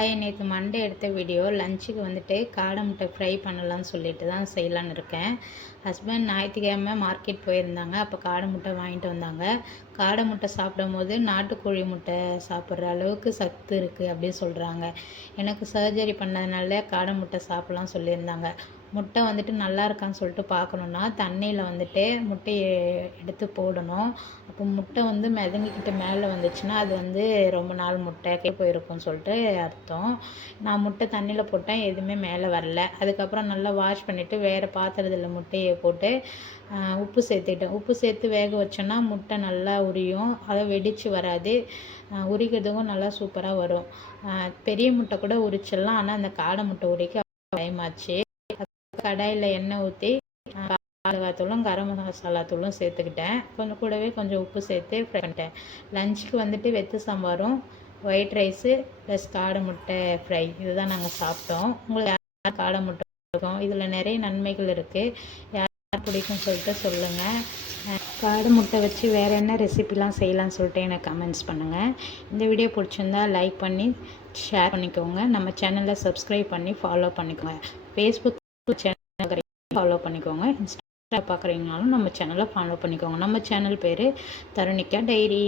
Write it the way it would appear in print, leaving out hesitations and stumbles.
Hi, நேற்று Monday எடுத்த video லஞ்சுக்கு வந்துட்டு காடை முட்டை ஃப்ரை பண்ணலான்னு சொல்லிட்டு தான் செய்யலான்னு இருக்கேன். ஹஸ்பண்ட் ஞாயிற்றுக்கிழமை மார்க்கெட் போயிருந்தாங்க. அப்போ காடை முட்டை வாங்கிட்டு வந்தாங்க. காடை முட்டை சாப்பிடும் போது நாட்டுக்கோழி முட்டை சாப்பிட்ற அளவுக்கு சத்து இருக்குது அப்படின்னு சொல்கிறாங்க. எனக்கு சர்ஜரி பண்ணதுனால காடை முட்டை சாப்பிட்லான்னு சொல்லியிருந்தாங்க. முட்டை வந்துட்டு நல்லா இருக்கான்னு சொல்லிட்டு பார்க்கணுன்னா தண்ணியில் வந்துட்டு முட்டையை எடுத்து போடணும். அப்போ முட்டை வந்து மிதங்கிக்கிட்டு மேலே வந்துச்சுன்னா அது வந்து ரொம்ப நாள் முட்டை போயிருக்கும்னு சொல்லிட்டு அர்த்தம். நான் முட்டை தண்ணியில் போட்டேன், எதுவுமே மேலே வரல. அதுக்கப்புறம் நல்லா வாஷ் பண்ணிவிட்டு வேறு பாத்திரத்தில் முட்டையை போட்டு உப்பு சேர்த்துக்கிட்டேன். உப்பு சேர்த்து வேக வச்சோன்னா முட்டை நல்லா உரியும், அதை வெடித்து வராது. உரிக்கிறதுக்கும் நல்லா சூப்பராக வரும். பெரிய முட்டை கூட உரிச்சிடலாம், ஆனால் அந்த காடை முட்டை உரிக்க டைமாச்சு. கடாயில் எண்ணெய் ஊற்றி மிளகாத்தூளும் கரம் மசாலா தூளும் சேர்த்துக்கிட்டேன். கூடவே கொஞ்சம் உப்பு சேர்த்து ஃப்ரை பண்ணிட்டேன். லஞ்சுக்கு வந்துட்டு வெத்து சாம்பாரும் ஒயிட் ரைஸு ப்ளஸ் காடை முட்டை ஃப்ரை இதுதான் நாங்கள் சாப்பிட்டோம். உங்களுக்கு யார் காடை முட்டை பிடிக்கும்? இதில் நிறைய நன்மைகள் இருக்குது. யார் பிடிக்கும்னு சொல்லிட்டு சொல்லுங்கள். காடை முட்டை வச்சு வேறு என்ன ரெசிபிலாம் செய்யலாம்னு சொல்லிட்டு எனக்கு கமெண்ட்ஸ் பண்ணுங்கள். இந்த வீடியோ பிடிச்சிருந்தா லைக் பண்ணி ஷேர் பண்ணிக்கோங்க. நம்ம சேனலை சப்ஸ்கிரைப் பண்ணி ஃபாலோ பண்ணிக்கோங்க. ஃபேஸ்புக் சேனல் ஃபாலோ பண்ணிக்கோங்க. இன்ஸ்டா பார்க்குறீங்கனாலும் நம்ம சேனலை ஃபாலோ பண்ணிக்கோங்க. நம்ம சேனல் பேர் தருணிகா டைரி.